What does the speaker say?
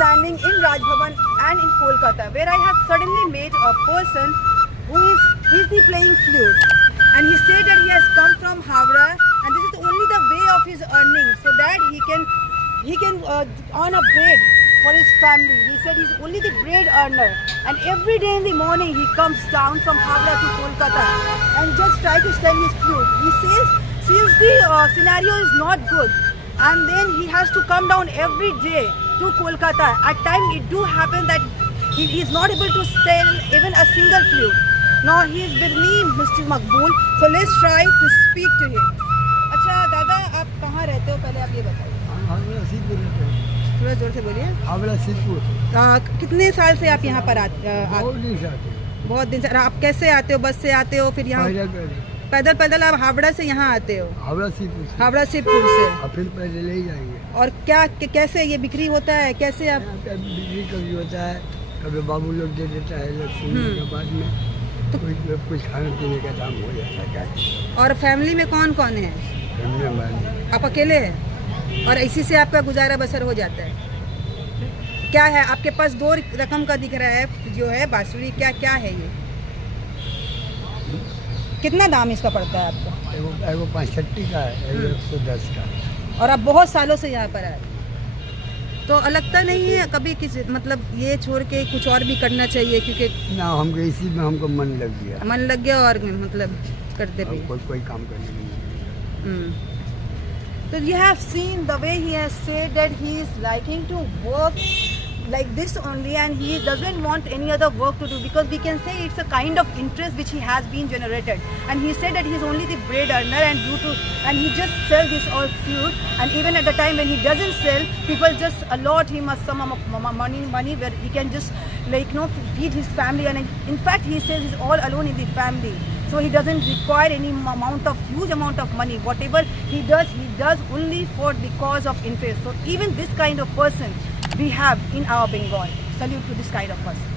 standing in Raj Bhavan and in Kolkata, where I have suddenly met a person who is busy playing flute, and he said that he has come from Howrah, and this is only the way of his earning, so that he can earn a bread for his family. He said he's only the bread earner, and every day in the morning he comes down from Howrah to Kolkata and just try to sell his flute. He says since the scenario is not good, and then he has to come down every day to Kolkata. At times it do happen that he is not able to sell even a single flute. Now he is with me, Mr. Maqbool. So let's try to speak to him. अच्छा दादा, आप कहाँ रहते हो, पहले आप ये बताइए। हावड़ा सीधपुर रहते हैं। थोड़ा जोर से बोलिए। हावड़ा सीधपुर। कितने साल से आप यहाँ पर बहुत दिन से आते हैं। बहुत दिन से। आप कैसे आते हो, बस से आते हो, फिर यहाँ पैदल पैदल आप हावड़ा से यहाँ आते हो? हावड़ा सीधपुर से। हावड़ा सीधपुर से। और फिर पैदल ले जाएंगे। और क्या कैसे ये बिक्री होता है, कैसे आप? बिक्री कभी होता है, कभी बाबू लोग दे देता है, सुनने के बाद में तो कुछ खाने पीने का दाम हो जाता है। और फैमिली में कौन कौन है? आप अकेले हैं और इसी से आपका गुजारा बसर हो जाता है? क्या है आपके पास? 2 रकम का दिख रहा है जो है बांसुरी, क्या क्या है ये? कितना दाम इसका पड़ता है आपको? एगो 65 का है, एगो 110 का। और आप बहुत सालों से यहाँ पर आए, तो लगता नहीं है कभी किसी मतलब ये छोड़ के कुछ और भी करना चाहिए? क्योंकि ना, हमको इसी में हमको मन लग गया और मतलब करते भी कोई काम करने में। So you have seen the way he has said that he is liking to work like this only, and he doesn't want any other work to do, because we can say it's a kind of interest which he has been generated. And he said that he is only the bread earner, and he just sell this all flute, and even at the time when he doesn't sell, people just allot him a sum of money where he can just feed his family, and in fact he says he's all alone in the family. So he doesn't require any huge amount of money. Whatever he does only for the cause of interest. So even this kind of person we have in our Bengal. Salute to this kind of person.